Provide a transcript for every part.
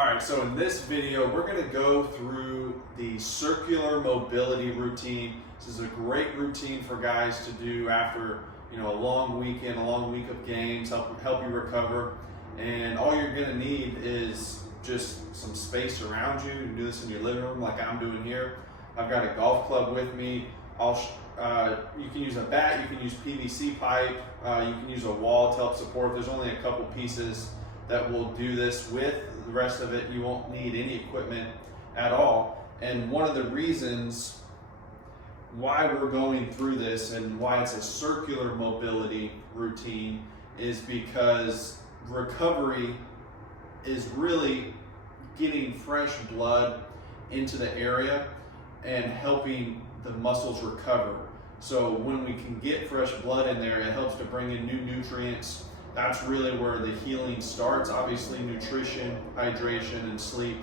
All right, so in this video, we're gonna go through the circular mobility routine. This is a great routine for guys to do after a long weekend, a long week of games, help you recover. And all you're gonna need is just some space around you. You can do this in your living room like I'm doing here. I've got a golf club with me. You can use a bat, you can use PVC pipe, you can use a wall to help support. There's only a couple pieces that will do this with. The rest of it, you won't need any equipment at all. And one of the reasons why we're going through this and why it's a circular mobility routine is because recovery is really getting fresh blood into the area and helping the muscles recover. So when we can get fresh blood in there, it helps to bring in new nutrients. That's really where the healing starts. Obviously, nutrition, hydration, and sleep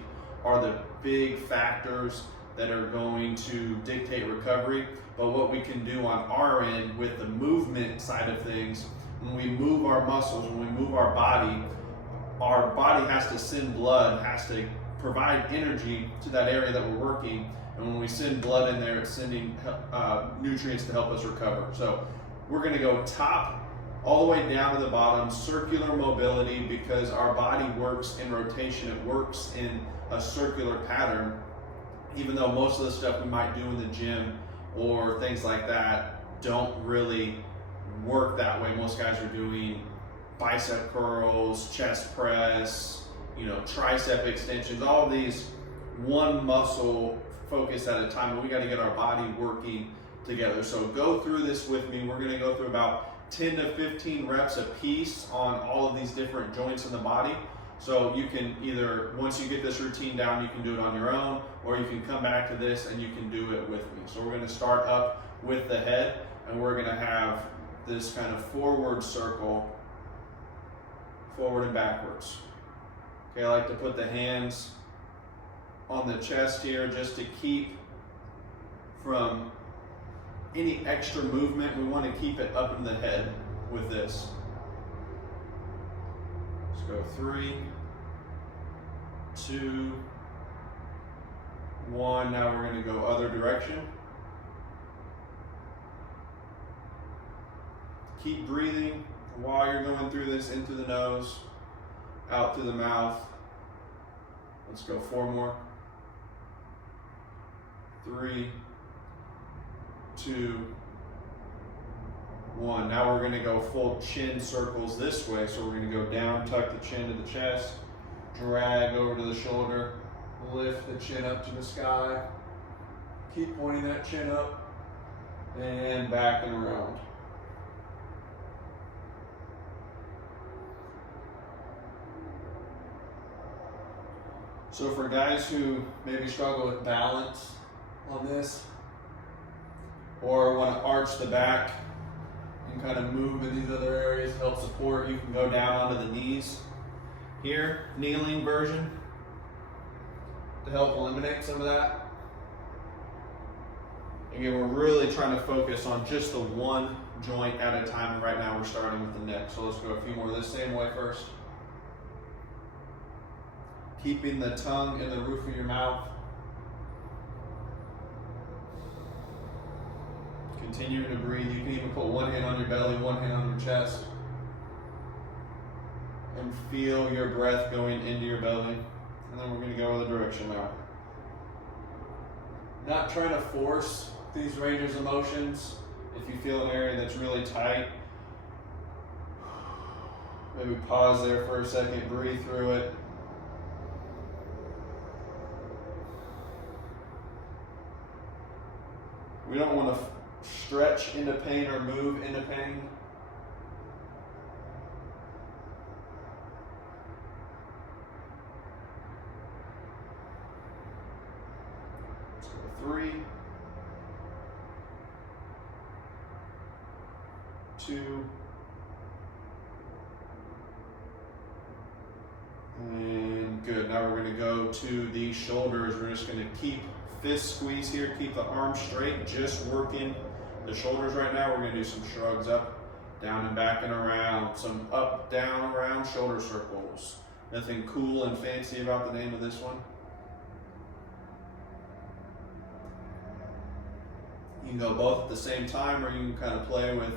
are the big factors that are going to dictate recovery. But what we can do on our end with the movement side of things, when we move our muscles, when we move our body has to send blood, has to provide energy to that area that we're working. And when we send blood in there, it's sending nutrients to help us recover. So we're gonna go top all the way down to the bottom, circular mobility, because our body works in rotation. It works in a circular pattern, even though most of the stuff we might do in the gym or things like that don't really work that way. Most guys are doing bicep curls, chest press, tricep extensions, all of these one muscle focus at a time, but we got to get our body working together. So go through this with me. We're going to go through about 10 to 15 reps a piece on all of these different joints in the body. So you can either, once you get this routine down, you can do it on your own, or you can come back to this and you can do it with me. So we're going to start up with the head, and we're going to have this kind of forward circle, forward and backwards. Okay, I like to put the hands on the chest here just to keep from any extra movement. We want to keep it up in the head with this. Let's go 3, 2, 1. Now we're going to go other direction. Keep breathing while you're going through this, in through the nose, out through the mouth. Let's go 4 more. 3, 2, 1. Now we're going to go full chin circles this way. So we're going to go down, tuck the chin to the chest, drag over to the shoulder, lift the chin up to the sky, keep pointing that chin up, and back and around. So for guys who maybe struggle with balance on this, or want to arch the back and kind of move in these other areas to help support, you can go down onto the knees here, kneeling version, to help eliminate some of that. Again, we're really trying to focus on just the one joint at a time. Right now we're starting with the neck. So let's go a few more this same way first. Keeping the tongue in the roof of your mouth. Continuing to breathe. You can even put one hand on your belly, one hand on your chest. And feel your breath going into your belly. And then we're going to go other direction now. Not trying to force these ranges of motions. If you feel an area that's really tight, maybe pause there for a second, breathe through it. We don't want to stretch into pain or move into pain. Let's go 3, 2, and good. Now we're going to go to the shoulders. We're just going to keep fist squeeze here, keep the arms straight, just working the shoulders right now. We're going to do some shrugs up, down and back and around, some up, down, around shoulder circles, Nothing cool and fancy about the name of this one. You can go both at the same time, or you can kind of play with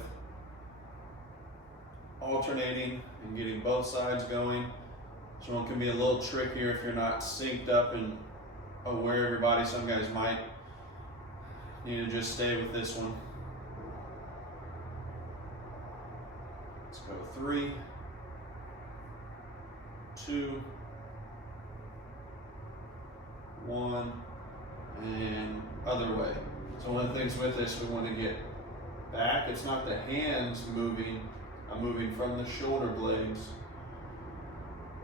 alternating and getting both sides going. This one can be a little trickier if you're not synced up and aware of your body. Some guys might need to just stay with this one. Let's go 3, 2, 1, and other way. So one of the things with this, we want to get back. It's not the hands moving. I'm moving from the shoulder blades.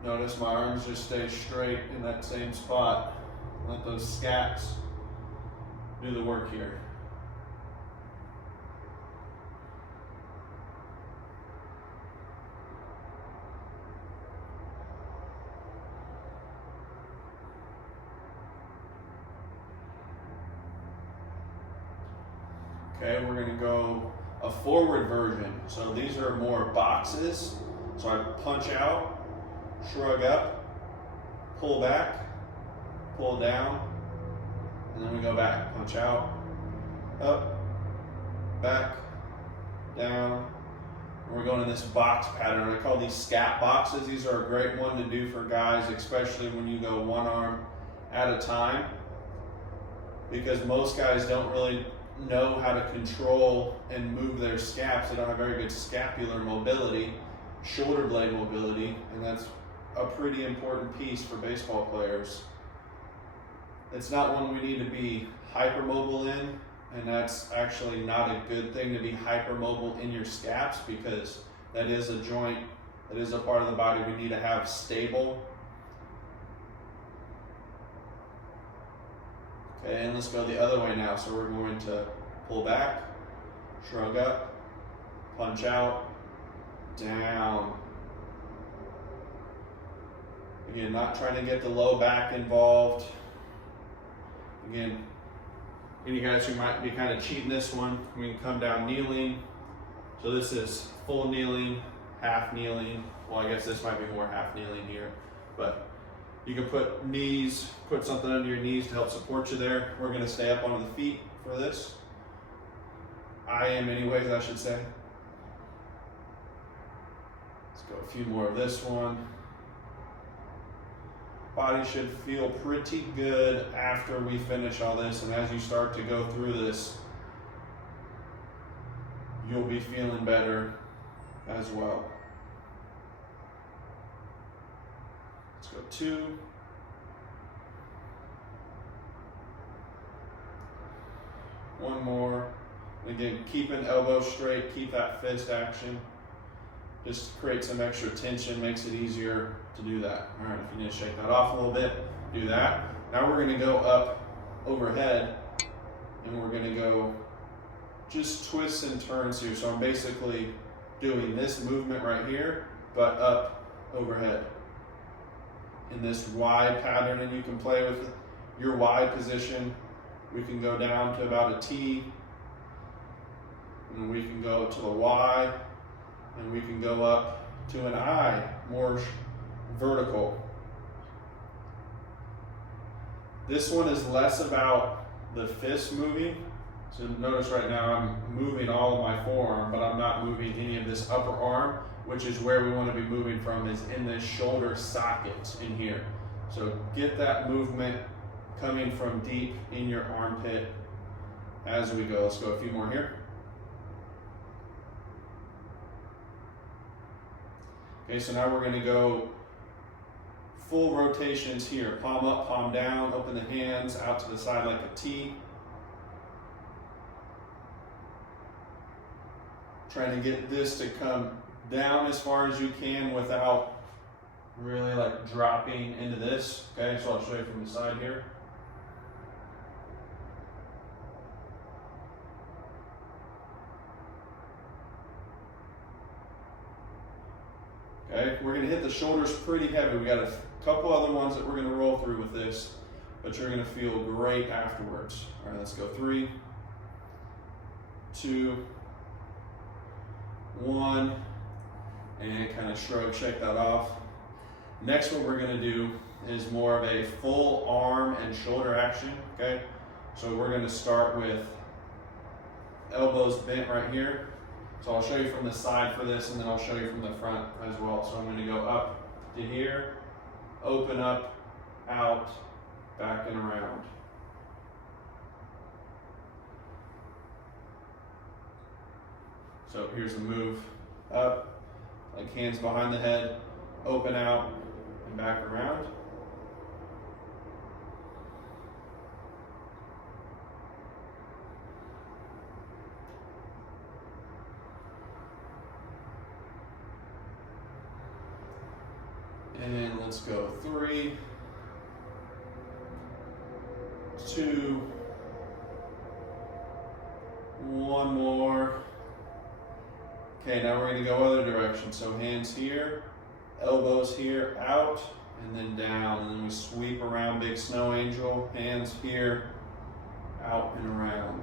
Notice my arms just stay straight in that same spot. Let those scaps do the work here. Okay, we're going to go a forward version. So these are more boxes. So I punch out, shrug up, pull back, pull down, and then we go back. Punch out, up, back, down. And we're going in this box pattern. I call these scat boxes. These are a great one to do for guys, especially when you go one arm at a time, because most guys don't really know how to control and move their scaps. They don't have very good scapular mobility, shoulder blade mobility, and that's a pretty important piece for baseball players. It's not one we need to be hypermobile in, and that's actually not a good thing to be hypermobile in your scaps, because that is a joint, that is a part of the body we need to have stable. Okay, and let's go the other way now. So we're going to pull back, shrug up, punch out, down. Again, not trying to get the low back involved. Again, any guys who might be kind of cheating this one, we can come down kneeling. So this is full kneeling, half kneeling. Well, I guess this might be more half kneeling here, but you can put knees, put something under your knees to help support you there. We're going to stay up onto the feet for this. I am anyways, I should say. Let's go a few more of this one. Body should feel pretty good after we finish all this, and as you start to go through this, you'll be feeling better as well. Let's go 2. One more. Again, keep an elbow straight, keep that fist action. Just create some extra tension, makes it easier to do that. All right, if you need to shake that off a little bit, do that. Now we're gonna go up overhead, and we're gonna go just twists and turns here. So I'm basically doing this movement right here, but up overhead in this wide pattern, and you can play with your wide position. We can go down to about a T, and we can go to the Y, and we can go up to an I, more vertical. This one is less about the fist moving. So notice right now I'm moving all of my forearm, but I'm not moving any of this upper arm, which is where we want to be moving from, is in this shoulder socket in here. So get that movement coming from deep in your armpit as we go. Let's go a few more here. Okay, so now we're going to go full rotations here. Palm up, palm down, open the hands out to the side like a T. Trying to get this to come down as far as you can without really like dropping into this. Okay, so I'll show you from the side here. Okay, we're going to hit the shoulders pretty heavy. We got a couple other ones that we're going to roll through with this, but you're going to feel great afterwards. All right, let's go 3, 2, 1, and kind of shrug, shake that off. Next, what we're gonna do is more of a full arm and shoulder action, okay? So we're gonna start with elbows bent right here. So I'll show you from the side for this, and then I'll show you from the front as well. So I'm gonna go up to here, open up, out, back and around. So here's the move. Up, like hands behind the head, open out, and back around. And let's go 3, 2, 1 more. Okay, now we're gonna go other direction. So hands here, elbows here, out, and then down. And then we sweep around, big snow angel. Hands here, out and around.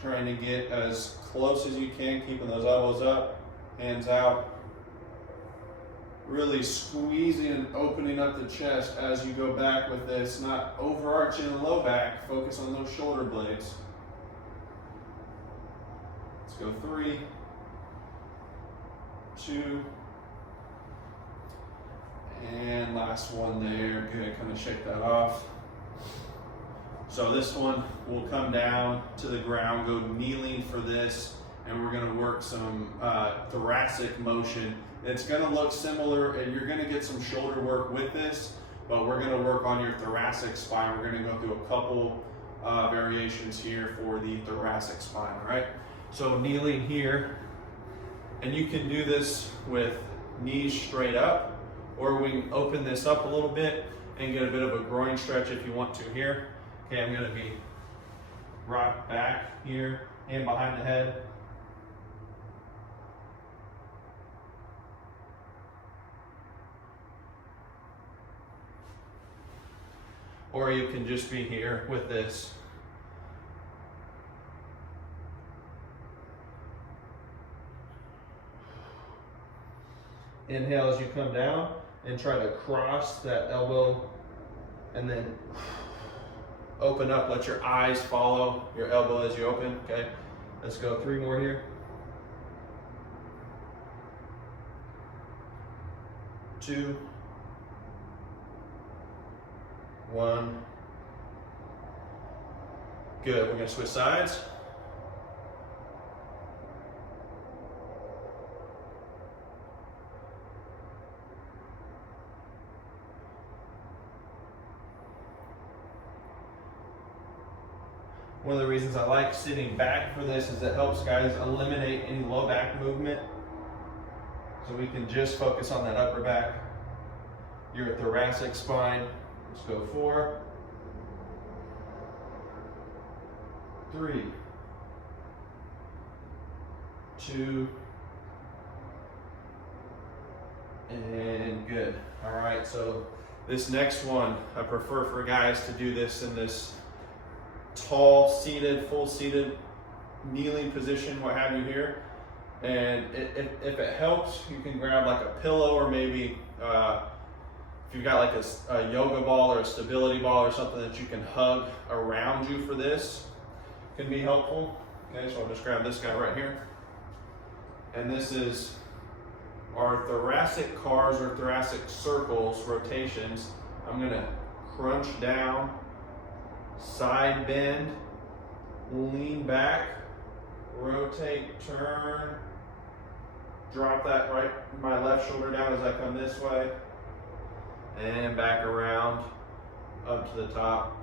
Trying to get as close as you can, keeping those elbows up, hands out. Really squeezing and opening up the chest as you go back with this, not overarching the low back. Focus on those shoulder blades. Let's go 3, 2, and last one there. Good, kind of shake that off. So this one will come down to the ground, go kneeling for this, and we're gonna work some thoracic motion. It's gonna look similar, and you're gonna get some shoulder work with this, but we're gonna work on your thoracic spine. We're gonna go through a couple variations here for the thoracic spine, all right? So kneeling here, and you can do this with knees straight up, or we can open this up a little bit and get a bit of a groin stretch if you want to here. Okay, I'm gonna be rocked back here, hand behind the head. Or you can just be here with this. Inhale as you come down and try to cross that elbow and then open up, let your eyes follow your elbow as you open, okay? Let's go 3 more here. 2, 1. Good, we're gonna switch sides. One of the reasons I like sitting back for this is it helps guys eliminate any low back movement. So we can just focus on that upper back, your thoracic spine. Let's go 4, 3, 2, and good. All right, so this next one, I prefer for guys to do this in this tall, seated, full seated, kneeling position, what have you here. And if it helps, you can grab like a pillow, or maybe if you've got like a yoga ball or a stability ball or something that you can hug around you for this, can be helpful. Okay, so I'll just grab this guy right here. And this is our thoracic cars or thoracic circles rotations. I'm gonna crunch down, side bend, lean back, rotate, turn, drop that right, my left shoulder down as I come this way, and back around, up to the top.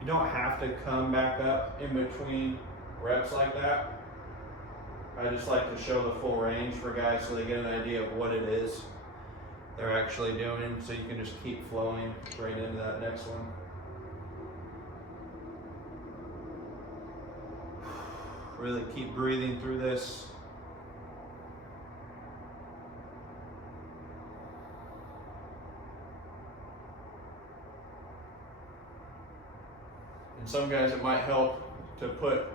You don't have to come back up in between reps like that. I just like to show the full range for guys so they get an idea of what it is they're actually doing, so you can just keep flowing right into that next one. Really keep breathing through this. some guys it might help to put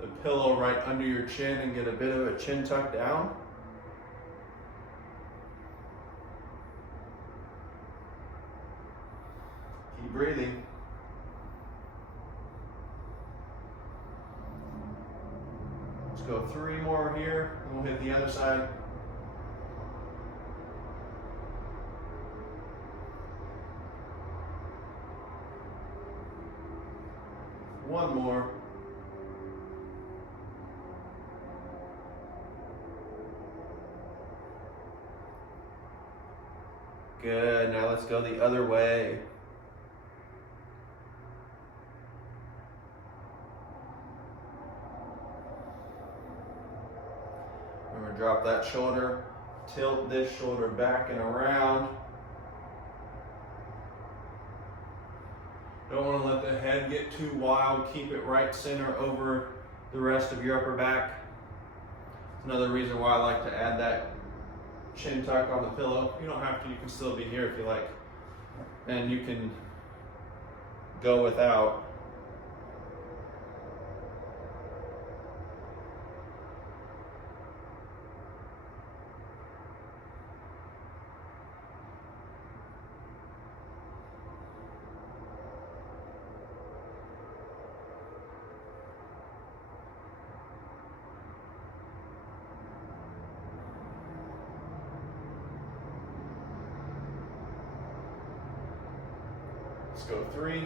the pillow right under your chin and get a bit of a chin tuck down. Keep breathing. Let's go 3 more here, and we'll hit the other side. One more. Good, now let's go the other way. We're gonna drop that shoulder, tilt this shoulder back and around. Don't want to let the head get too wild. Keep it right center over the rest of your upper back. Another reason why I like to add that chin tuck on the pillow. You don't have to, you can still be here if you like. And you can go without. Let's go 3.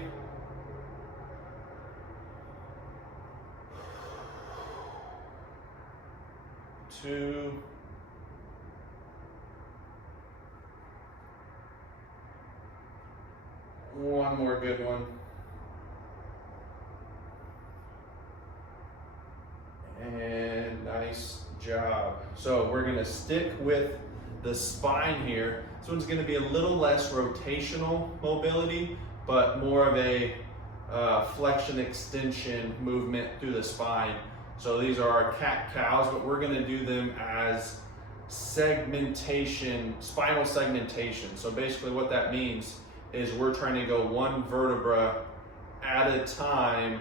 2. 1 more good one. And nice job. So we're gonna stick with the spine here. This one's gonna be a little less rotational mobility, but more of a flexion extension movement through the spine. So these are our cat-cows, but we're gonna do them as segmentation, spinal segmentation. So basically what that means is we're trying to go 1 vertebra at a time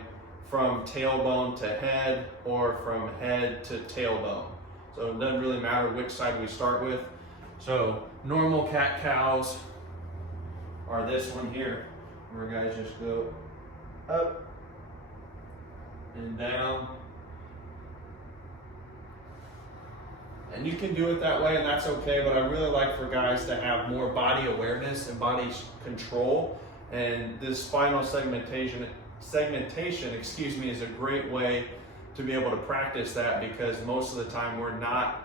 from tailbone to head or from head to tailbone. So it doesn't really matter which side we start with. So normal cat-cows are this one here, where guys just go up and down. And you can do it that way, and that's okay, but I really like for guys to have more body awareness and body control. And this spinal segmentation, is a great way to be able to practice that, because most of the time we're not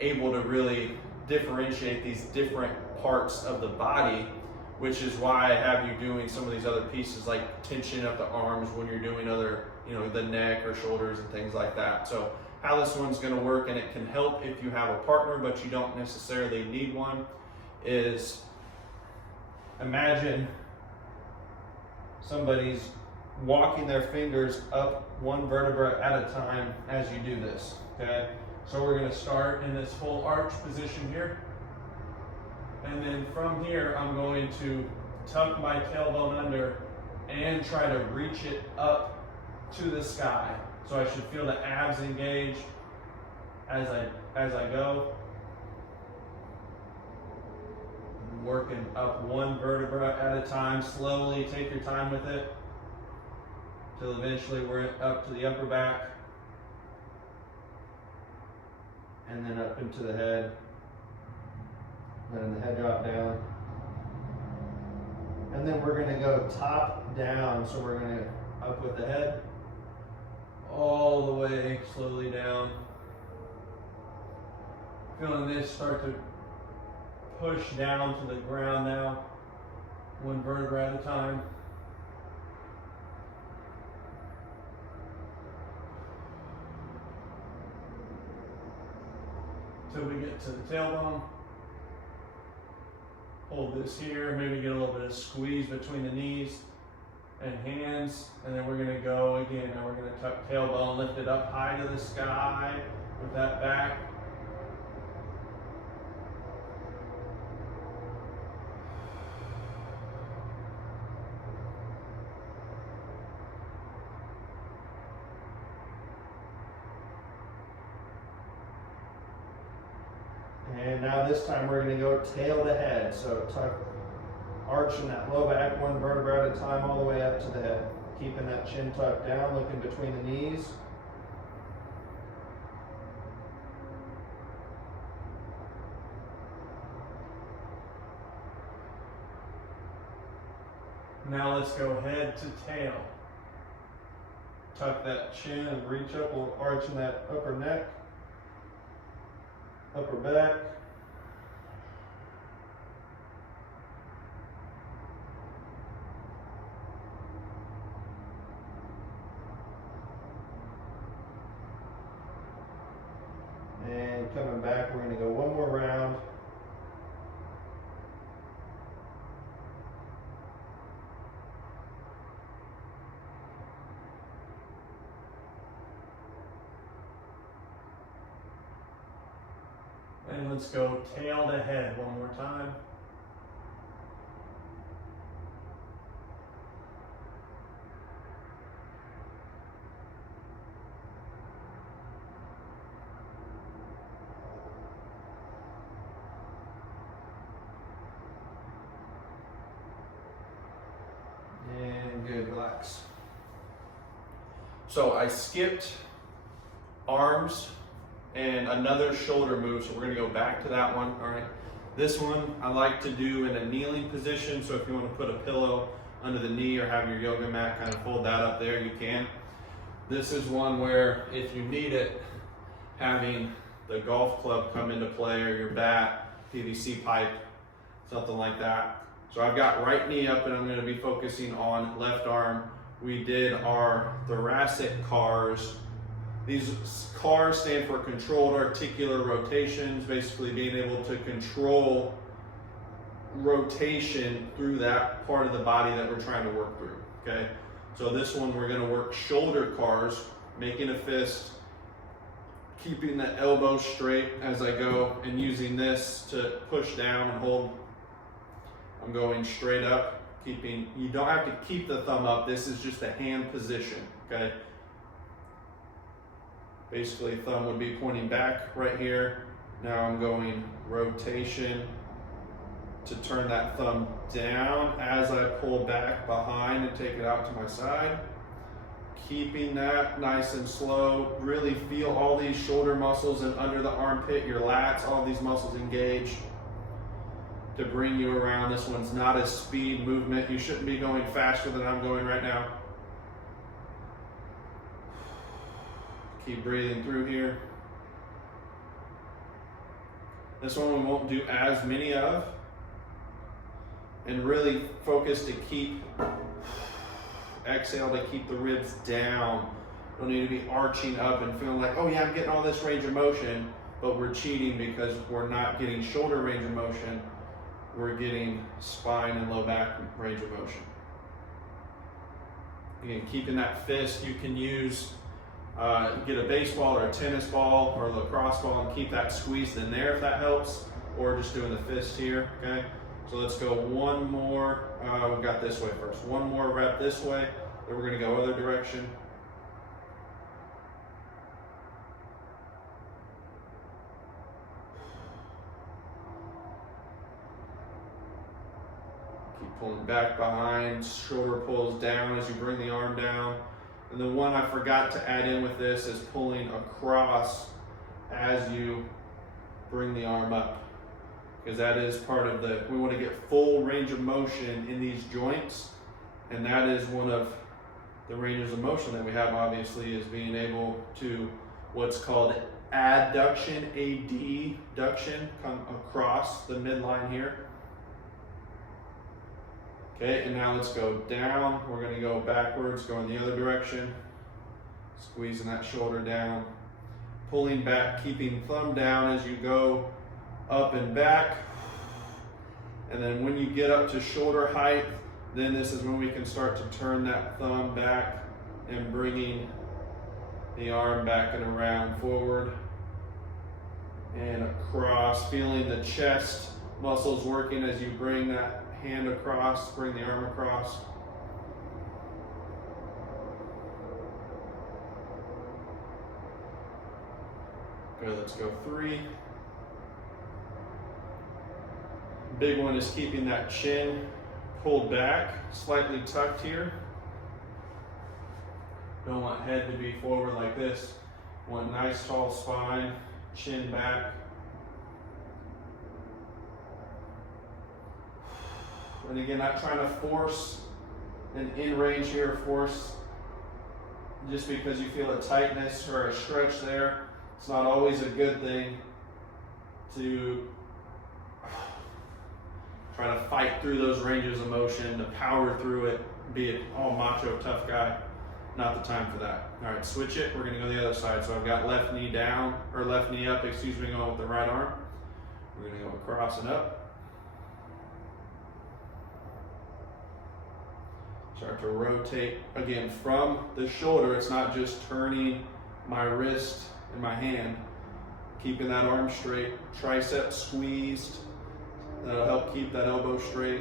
able to really differentiate these different parts of the body, which is why I have you doing some of these other pieces like tension up the arms when you're doing other, the neck or shoulders and things like that. So how this one's gonna work, and it can help if you have a partner but you don't necessarily need one, is imagine somebody's walking their fingers up 1 vertebra at a time as you do this, okay? So we're gonna start in this full arch position here. And then from here, I'm going to tuck my tailbone under and try to reach it up to the sky. So I should feel the abs engage as I go. Working up 1 vertebra at a time. Slowly take your time with it till eventually we're up to the upper back. And then up into the head. Letting the head drop down. And then we're gonna go top down. So we're gonna up with the head, all the way slowly down. Feeling this start to push down to the ground now, 1 vertebra at a time. Till we get to the tailbone. Hold this here, maybe get a little bit of squeeze between the knees and hands, and then we're gonna go again. Now we're gonna tuck tailbone, lift it up high to the sky with that back. And now this time we're going to go tail to head. So tuck, arching that low back one vertebra at a time all the way up to the head. Keeping that chin tucked down, looking between the knees. Now let's go head to tail. Tuck that chin and reach up, arching that upper neck, upper back. And coming back, we're going to go one more round. And let's go tail to head one more time. And good, relax. So I skipped arms and another shoulder move, so we're gonna go back to that one. All right, this one I like to do in a kneeling position, so if you want to put a pillow under the knee or have your yoga mat kind of fold that up there, you can. This is one where if you need it, having the golf club come into play or your bat, PVC pipe, something like that. So I've got right knee up and I'm going to be focusing on left arm. We did our thoracic CARs. These CARs stand for controlled articular rotations, basically being able to control rotation through that part of the body that we're trying to work through, okay? So this one we're gonna work shoulder CARs, making a fist, keeping the elbow straight as I go, and using this to push down and hold. I'm going straight up, keeping, you don't have to keep the thumb up, this is just a hand position, okay? Basically, thumb would be pointing back right here. Now I'm going rotation to turn that thumb down as I pull back behind and take it out to my side. Keeping that nice and slow. Really feel all these shoulder muscles and under the armpit, your lats, all these muscles engaged to bring you around. This one's not a speed movement. You shouldn't be going faster than I'm going right now. Keep breathing through here. This one we won't do as many of. And really focus to keep, exhale to keep the ribs down. Don't need to be arching up and feeling like, oh yeah, I'm getting all this range of motion, but we're cheating because we're not getting shoulder range of motion. We're getting spine and low back range of motion. Again, keeping that fist, you can use get a baseball or a tennis ball or a lacrosse ball and keep that squeezed in there if that helps, or just doing the fist here, okay? So let's go one more, we've got this way first. One more rep this way, then we're gonna go other direction. Keep pulling back behind, shoulder pulls down as you bring the arm down. And the one I forgot to add in with this is pulling across as you bring the arm up. Because that is part of the, we want to get full range of motion in these joints. And that is one of the ranges of motion that we have, obviously, is being able to what's called adduction, adduction, come across the midline here. Okay, and now let's go down. We're going to go backwards, go in the other direction. Squeezing that shoulder down. Pulling back, keeping thumb down as you go up and back. And then when you get up to shoulder height, then this is when we can start to turn that thumb back and bringing the arm back and around forward and across. Feeling the chest muscles working as you bring that hand across, bring the arm across. Good, let's go 3. Big one is keeping that chin pulled back, slightly tucked here. Don't want head to be forward like this. Want nice tall spine, chin back. And again, not trying to force an in range here, force just because you feel a tightness or a stretch there. It's not always a good thing to try to fight through those ranges of motion, to power through it, be it all macho, tough guy. Not the time for that. All right, switch it. We're gonna go the other side. So I've got left knee down, or left knee up, excuse me, going with the right arm. We're gonna go across and up. Start to rotate again from the shoulder. It's not just turning my wrist and my hand. Keeping that arm straight, tricep squeezed. That'll help keep that elbow straight.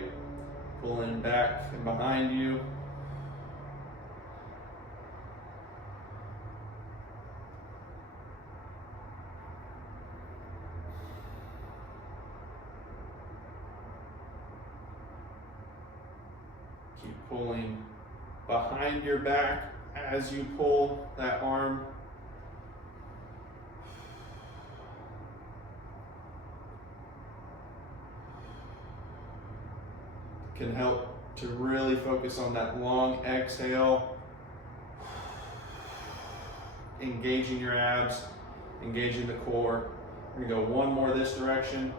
Pulling back and behind you. Keep pulling behind your back as you pull that arm. Can help to really focus on that long exhale, engaging your abs, engaging the core. We're gonna go one more this direction.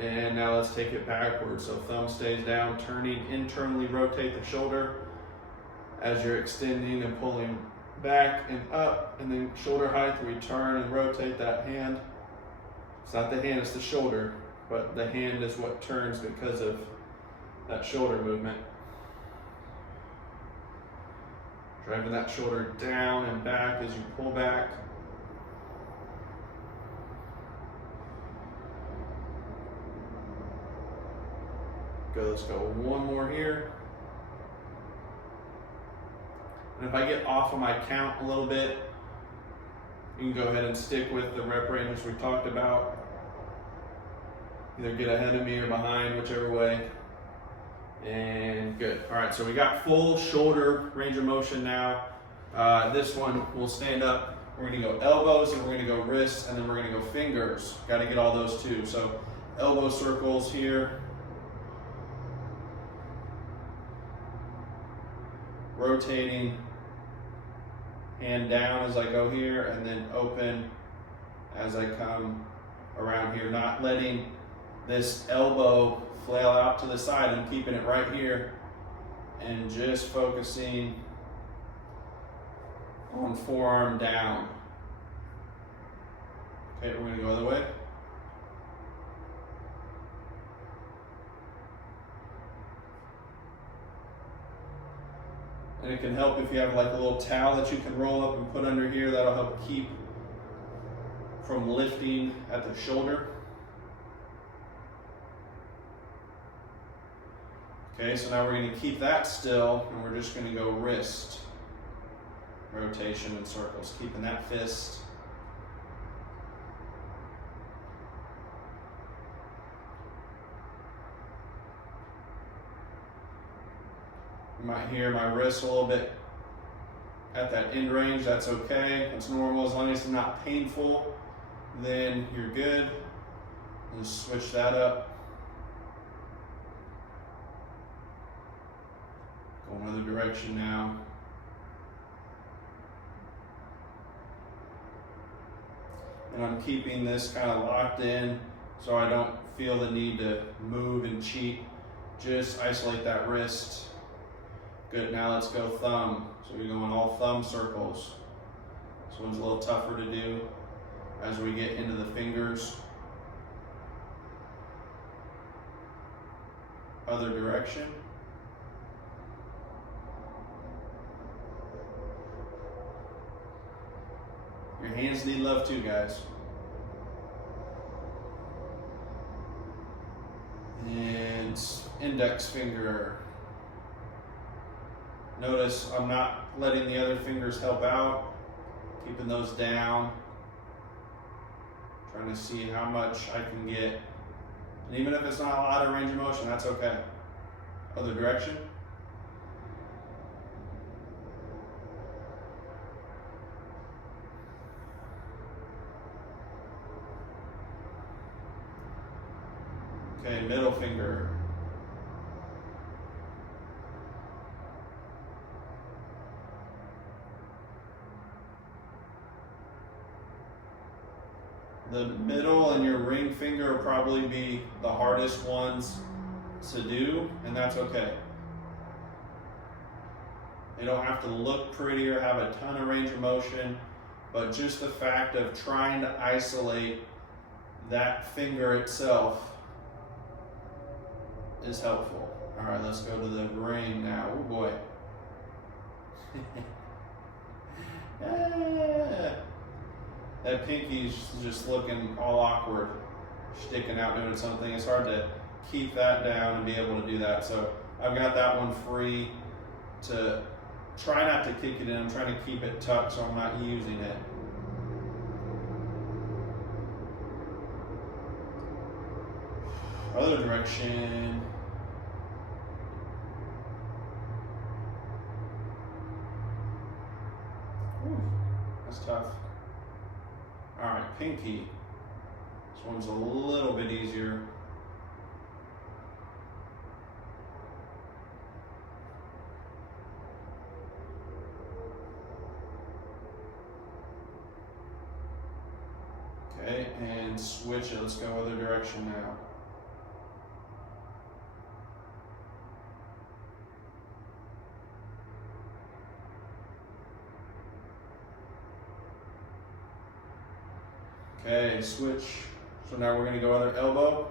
And now let's take it backwards. So thumb stays down, turning internally, rotate the shoulder as you're extending and pulling back and up, and then shoulder height, we turn and rotate that hand. It's not the hand, it's the shoulder, but the hand is what turns because of that shoulder movement. Driving that shoulder down and back as you pull back. Go, let's go one more here. And if I get off of my count a little bit, you can go ahead and stick with the rep ranges we talked about. Either get ahead of me or behind, whichever way. And good. All right, so we got full shoulder range of motion now. This one, we'll stand up. We're gonna go elbows, and we're gonna go wrists, and then we're gonna go fingers. Gotta get all those too. So elbow circles here. Rotating hand down as I go here, and then open as I come around here, not letting this elbow flail out to the side. I'm keeping it right here and just focusing on forearm down. Okay, we're gonna go the other way. And it can help if you have like a little towel that you can roll up and put under here. That'll help keep from lifting at the shoulder. Okay, so now we're going to keep that still, and we're just going to go wrist rotation and circles, keeping that fist. You might hear my wrist a little bit at that end range. That's okay. It's normal. As long as it's not painful, then you're good. Just switch that up. Go another direction now. And I'm keeping this kind of locked in so I don't feel the need to move and cheat. Just isolate that wrist. Good, now let's go thumb. So we're going all thumb circles. This one's a little tougher to do as we get into the fingers. Other direction. Your hands need love too, guys. And index finger. Notice I'm not letting the other fingers help out, keeping those down. Trying to see how much I can get. And even if it's not a lot of range of motion, that's okay. Other direction. Okay, middle finger. The middle and your ring finger will probably be the hardest ones to do, and that's okay. They don't have to look pretty or have a ton of range of motion, but just the fact of trying to isolate that finger itself is helpful. All right, let's go to the ring now. Oh boy. That pinky's just looking all awkward, sticking out doing something. It's hard to keep that down and be able to do that. So I've got that one free to try not to kick it in. I'm trying to keep it tucked so I'm not using it. Other direction. Ooh, that's tough. All right, pinky. This one's a little bit easier. Okay, and switch it. Let's go other direction now. Okay, switch. So now we're going to go other elbow.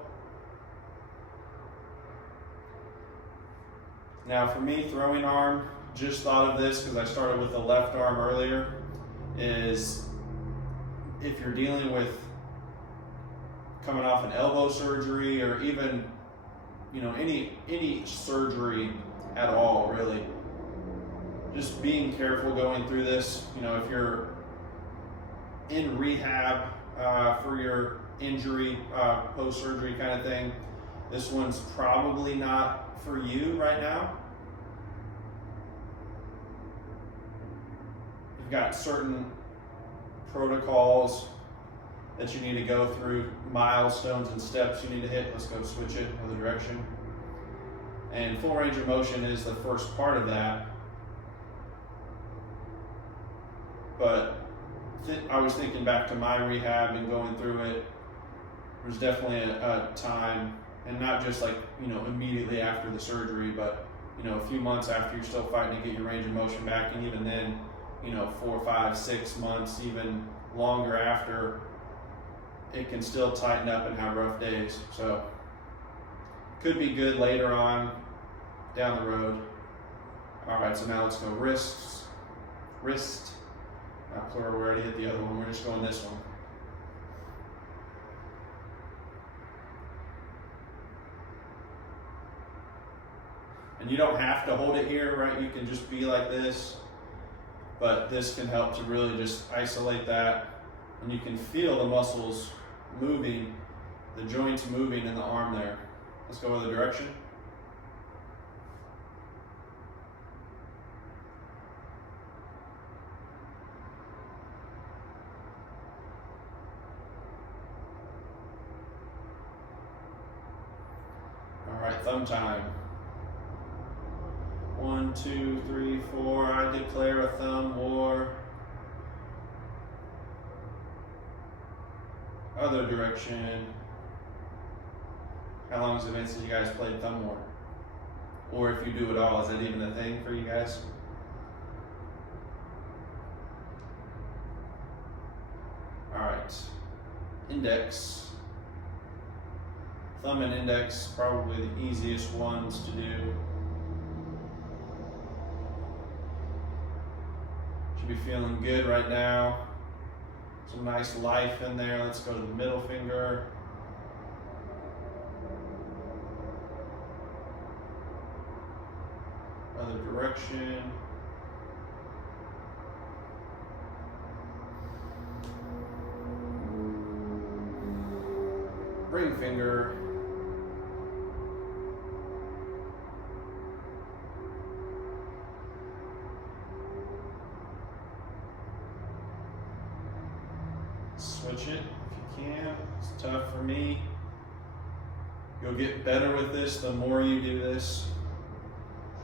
Now for me, throwing arm, just thought of this because I started with the left arm earlier, is if you're dealing with coming off an elbow surgery or even, you know, any surgery at all, really, just being careful going through this. You know, if you're in rehab for your injury, post-surgery kind of thing, this one's probably not for you right now. You've got certain protocols that you need to go through, milestones and steps you need to hit. Let's go switch it other direction. And full range of motion is the first part of that. But I was thinking back to my rehab and going through it. There's definitely a time, and not just like, you know, immediately after the surgery, but, you know, a few months after you're still fighting to get your range of motion back, and even then, you know, 4, 5, 6 months, even longer after, it can still tighten up and have rough days. So could be good later on down the road. All right, so now let's go wrist. Not plural, we already hit the other one. We're just going this one. And you don't have to hold it here, right? You can just be like this. But this can help to really just isolate that. And you can feel the muscles moving, the joints moving in the arm there. Let's go other direction. All right, thumb time. 1, 2, 3, 4. I declare a thumb war. Other direction. How long has it been since you guys played thumb war? Or if you do it all, is that even a thing for you guys? All right. Index. Thumb and index, probably the easiest ones to do. Should be feeling good right now. Some nice life in there. Let's go to the middle finger. Other direction. Ring finger. Switch it if you can. It's tough for me. You'll get better with this the more you do this.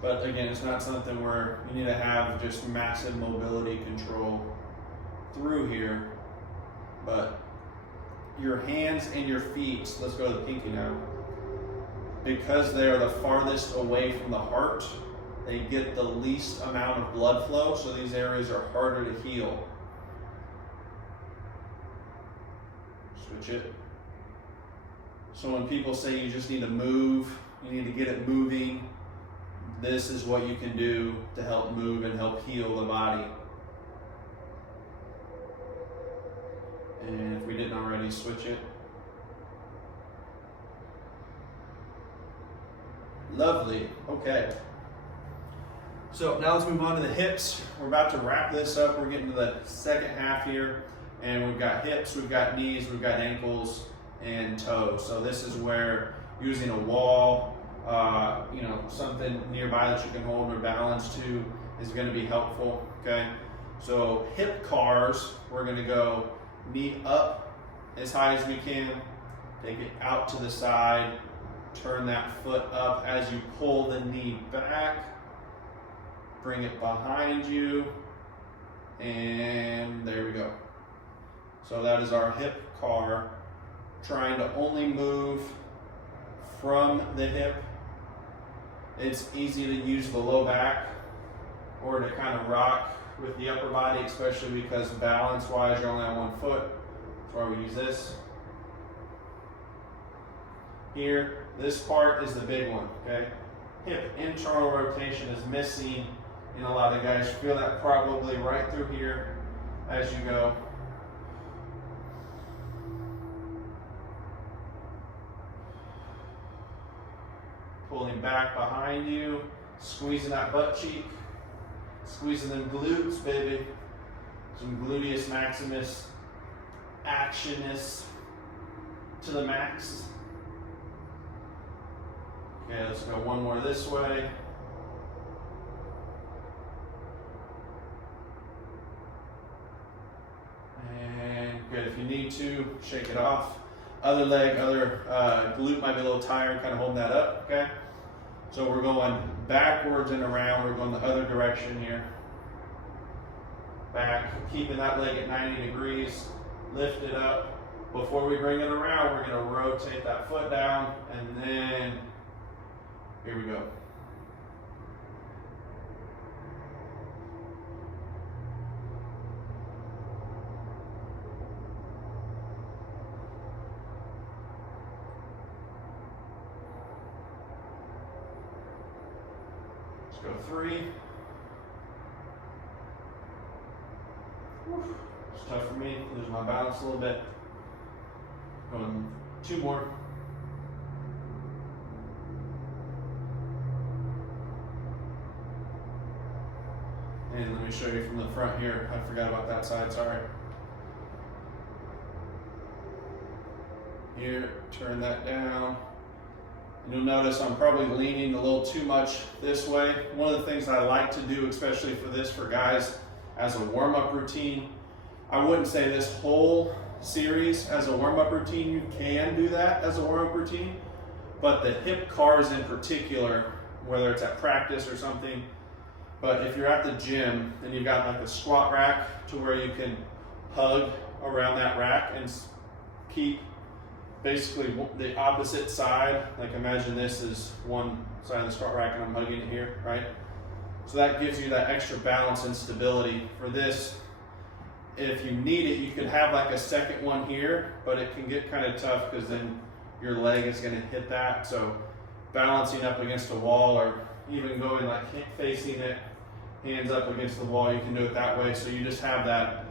But again, it's not something where you need to have just massive mobility control through here. But your hands and your feet, so let's go to the pinky now. Because they are the farthest away from the heart, they get the least amount of blood flow, so these areas are harder to heal. Switch it. So when people say you just need to move, you need to get it moving, this is what you can do to help move and help heal the body. And if we didn't already, switch it. Lovely. Okay. So now let's move on to the hips. We're about to wrap this up. We're getting to the second half here. And we've got hips, we've got knees, we've got ankles, and toes. So this is where using a wall, something nearby that you can hold or balance to is going to be helpful. Okay. So hip cars, we're going to go knee up as high as we can, take it out to the side, turn that foot up as you pull the knee back, bring it behind you, and there we go. So that is our hip car, trying to only move from the hip. It's easy to use the low back or to kind of rock with the upper body, especially because balance-wise you're only on one foot. That's why we use this. Here, this part is the big one, okay? Hip internal rotation is missing in a lot of guys. Feel that probably right through here as you go. Pulling back behind you, squeezing that butt cheek, squeezing them glutes, baby. Some gluteus maximus actionist to the max. Okay, let's go one more this way. And good, if you need to, shake it off. Other leg, other glute might be a little tired, kind of holding that up, okay? So we're going backwards and around. We're going the other direction here. Back, keeping that leg at 90 degrees. Lift it up. Before we bring it around, we're going to rotate that foot down, and then here we go. Let's go 3. Whew. It's tough for me. Lose my balance a little bit. Going 2 more. And let me show you from the front here. I forgot about that side, sorry. Here, turn that down. And you'll notice I'm probably leaning a little too much this way. One of the things I like to do, especially for this, for guys, as a warm-up routine, I wouldn't say this whole series as a warm-up routine. You can do that as a warm-up routine, but the hip cars in particular, whether it's at practice or something, but if you're at the gym and you've got like a squat rack to where you can hug around that rack and keep basically the opposite side, like imagine this is one side of the squat rack and I'm hugging it here, right? So that gives you that extra balance and stability. For this, if you need it, you could have like a second one here, but it can get kind of tough because then your leg is going to hit that. So balancing up against a wall, or even going like facing it, hands up against the wall, you can do it that way. So you just have that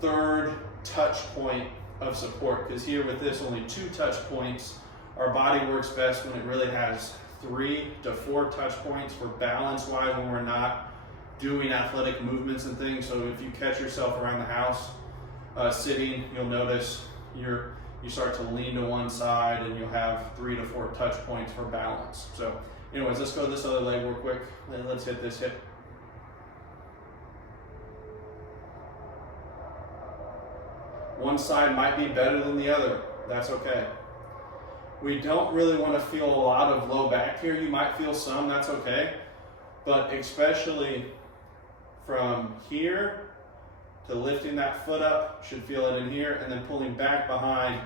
third touch point of support, because here with this only 2 touch points, our body works best when it really has 3 to 4 touch points for balance wise when we're not doing athletic movements and things. So if you catch yourself around the house sitting, you'll notice you start to lean to one side and you'll have 3 to 4 touch points for balance. So anyways, let's go to this other leg real quick and let's hit this hip. One side might be better than the other. That's okay. We don't really want to feel a lot of low back here. You might feel some, that's okay. But especially from here to lifting that foot up, should feel it in here, and then pulling back behind,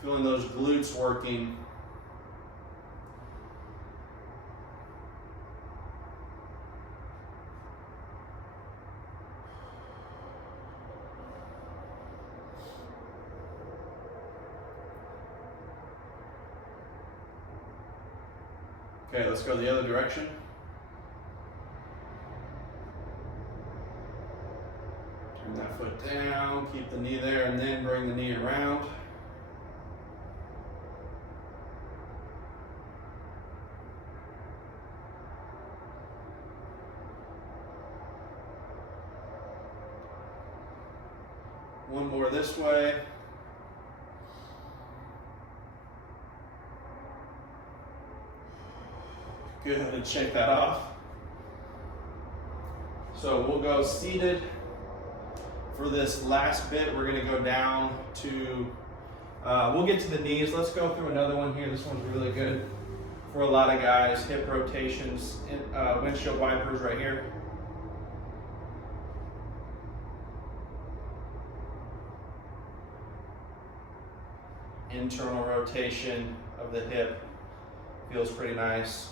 feeling those glutes working. Okay, let's go the other direction. Turn that foot down, keep the knee there, and then bring the knee around. One more this way. Good, and shake that off. So we'll go seated for this last bit. We're gonna go down to, we'll get to the knees. Let's go through another one here. This one's really good for a lot of guys. Hip rotations, windshield wipers right here. Internal rotation of the hip feels pretty nice.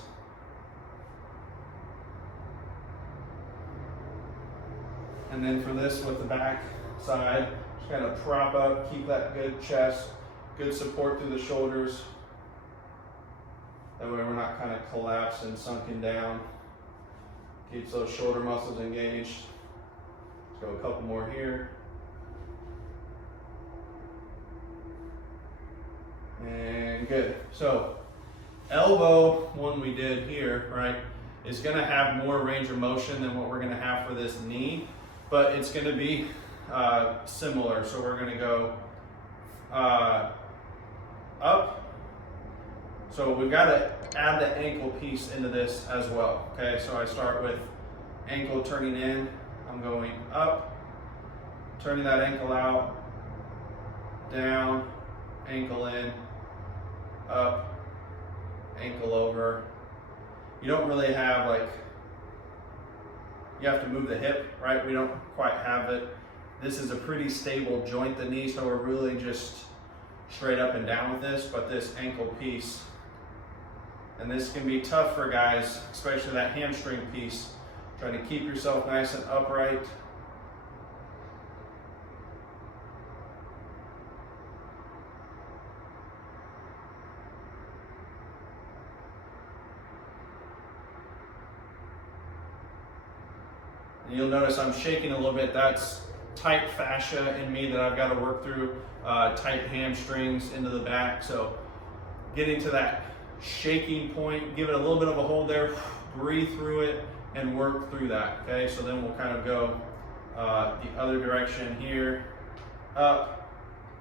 And then for this with the back side, just kind of prop up, keep that good chest, good support through the shoulders. That way we're not kind of collapsed and sunken down. Keeps those shoulder muscles engaged. Let's go a couple more here. And good. So elbow one we did here, right, is gonna have more range of motion than what we're gonna have for this knee, but it's gonna be similar. So we're gonna go up. So we've gotta add the ankle piece into this as well, okay? So I start with ankle turning in, I'm going up, turning that ankle out, down, ankle in, up, ankle over. You don't really have like, you have to move the hip, right? We don't quite have it. This is a pretty stable joint, the knee, so we're really just straight up and down with this, but this ankle piece, and this can be tough for guys, especially that hamstring piece, trying to keep yourself nice and upright. And you'll notice I'm shaking a little bit. That's tight fascia in me that I've got to work through, tight hamstrings into the back. So getting to that shaking point, give it a little bit of a hold there, breathe through it and work through that, okay? So then we'll kind of go the other direction here, up,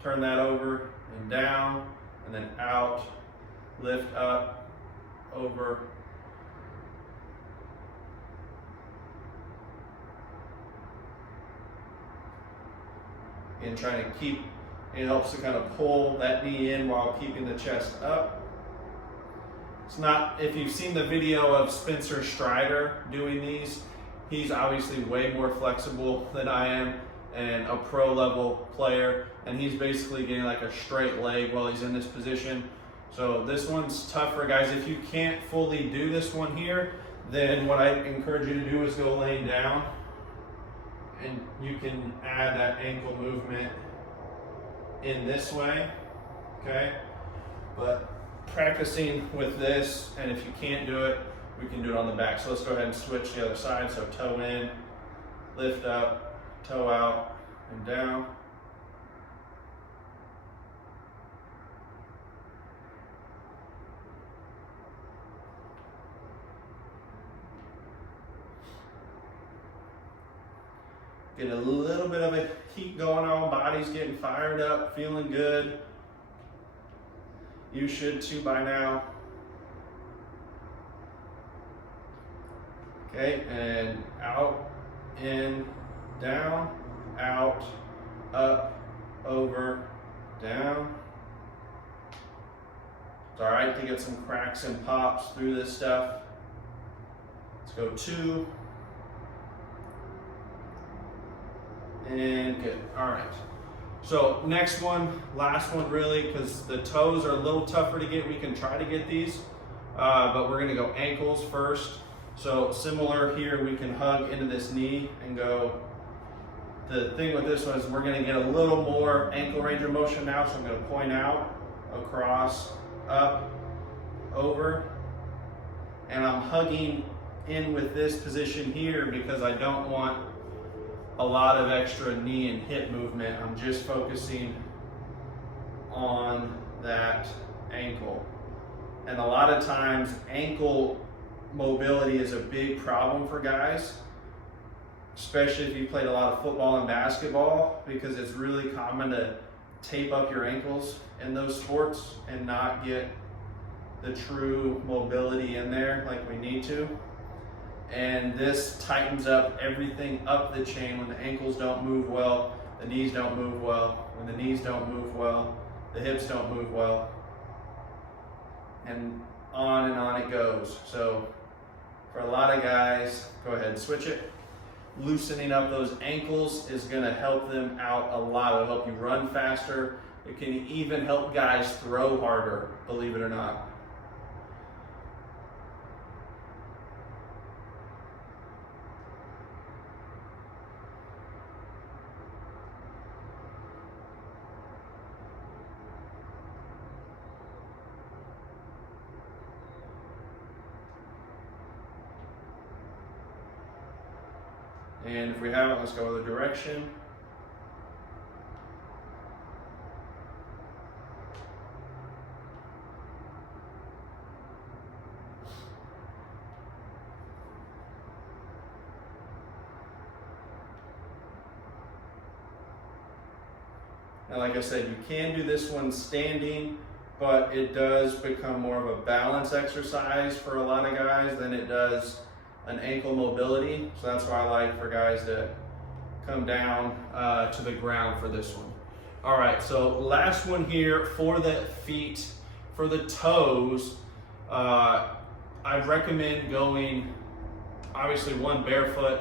turn that over and down, and then out, lift up, over, and trying to keep, it helps to kind of pull that knee in while keeping the chest up. It's not, if you've seen the video of Spencer Strider doing these, he's obviously way more flexible than I am and a pro level player, and he's basically getting like a straight leg while he's in this position. So this one's tough for guys. If you can't fully do this one here, then what I encourage you to do is go laying down, and you can add that ankle movement in this way, okay? But practicing with this, and if you can't do it, we can do it on the back. So let's go ahead and switch the other side. So toe in, lift up, toe out, and down. Get a little bit of a heat going on, body's getting fired up, feeling good. You should too by now. Okay, and out, in, down, out, up, over, down. It's all right to get some cracks and pops through this stuff. Let's go 2. And good, all right. So next one, last one really, because the toes are a little tougher to get. We can try to get these, but we're gonna go ankles first. So similar here, we can hug into this knee and go. The thing with this one is we're gonna get a little more ankle range of motion now, so I'm gonna point out, across, up, over, and I'm hugging in with this position here because I don't want a lot of extra knee and hip movement. I'm just focusing on that ankle. And a lot of times ankle mobility is a big problem for guys, especially if you played a lot of football and basketball, because it's really common to tape up your ankles in those sports and not get the true mobility in there like we need to. And this tightens up everything up the chain. When the ankles don't move well, the knees don't move well. When the knees don't move well, the hips don't move well. And on it goes. So for a lot of guys, go ahead and switch it. Loosening up those ankles is gonna help them out a lot. It'll help you run faster. It can even help guys throw harder, believe it or not. And if we haven't, let's go the direction. And like I said, you can do this one standing, but it does become more of a balance exercise for a lot of guys than it does an ankle mobility. So that's why I like for guys to come down to the ground for this one. All right, so last one here for the feet. For the toes, I recommend going, obviously 1, barefoot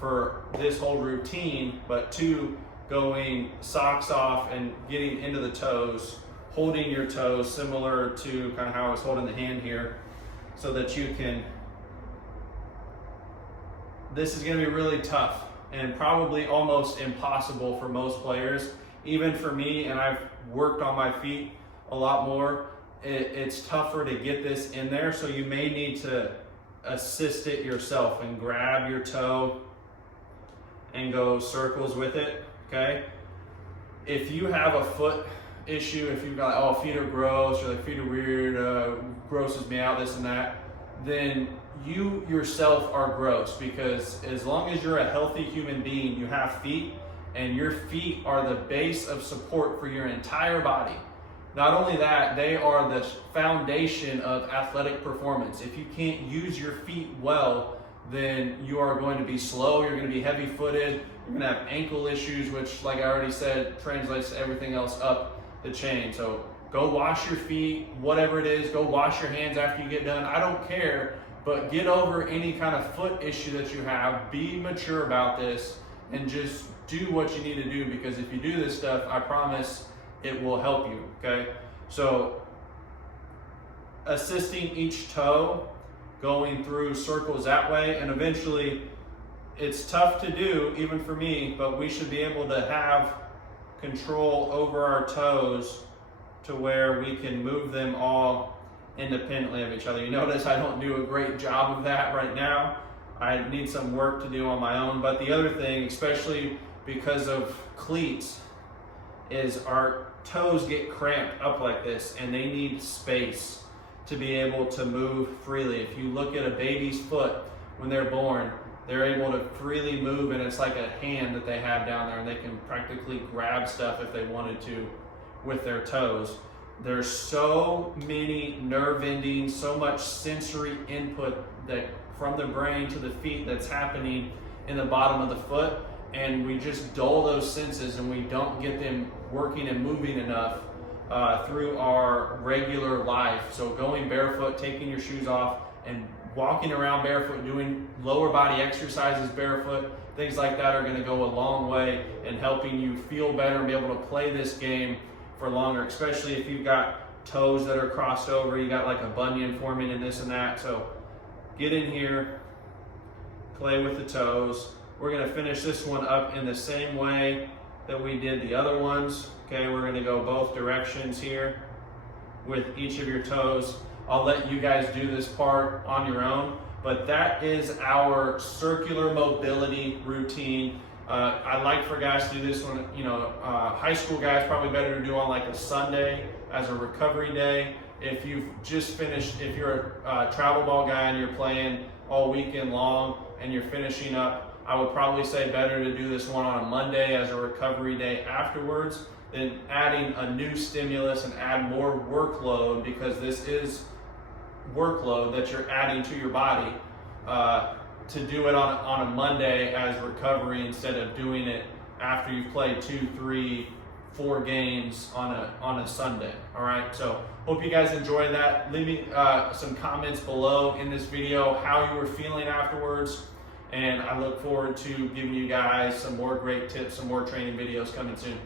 for this whole routine, but 2, going socks off and getting into the toes, holding your toes similar to kind of how I was holding the hand here, so that you can. This is going to be really tough and probably almost impossible for most players, even for me, and I've worked on my feet a lot more. It's tougher to get this in there, so you may need to assist it yourself and grab your toe and go circles with it, okay? If you have a foot issue, if you've got, oh, feet are gross, or like feet are weird, grosses me out, this and that, then you yourself are gross, because as long as you're a healthy human being, you have feet, and your feet are the base of support for your entire body. Not only that, they are the foundation of athletic performance. If you can't use your feet well, then you are going to be slow, you're going to be heavy-footed, you're going to have ankle issues, which, like I already said, translates to everything else up the chain. So go wash your feet, whatever it is, go wash your hands after you get done. I don't care, but get over any kind of foot issue that you have. Be mature about this and just do what you need to do, because if you do this stuff, I promise it will help you, okay? So assisting each toe, going through circles that way, and eventually it's tough to do, even for me, but we should be able to have control over our toes to where we can move them all independently of each other. You notice I don't do a great job of that right now. I need some work to do on my own. But the other thing, especially because of cleats, is our toes get cramped up like this, and they need space to be able to move freely. If you look at a baby's foot when they're born, they're able to freely move, and it's like a hand that they have down there, and they can practically grab stuff if they wanted to with their toes. There's so many nerve endings, so much sensory input that from the brain to the feet that's happening in the bottom of the foot, and we just dull those senses and we don't get them working and moving enough through our regular life. So going barefoot, taking your shoes off, and walking around barefoot, doing lower body exercises barefoot, things like that are going to go a long way in helping you feel better and be able to play this game for longer, especially if you've got toes that are crossed over, you got like a bunion forming and this and that. So get in here, play with the toes. We're going to finish this one up in the same way that we did the other ones. Okay, we're going to go both directions here with each of your toes. I'll let you guys do this part on your own, but that is our circular mobility routine. I like for guys to do this one, high school guys probably better to do on like a Sunday as a recovery day. If you've just finished, if you're a travel ball guy and you're playing all weekend long and you're finishing up, I would probably say better to do this one on a Monday as a recovery day afterwards than adding a new stimulus and add more workload, because this is workload that you're adding to your body to do it on a Monday as recovery instead of doing it after you've played 2, 3, 4 games on a Sunday. All right, so hope you guys enjoyed that. Leave me some comments below in this video how you were feeling afterwards, and I look forward to giving you guys some more great tips, some more training videos coming soon.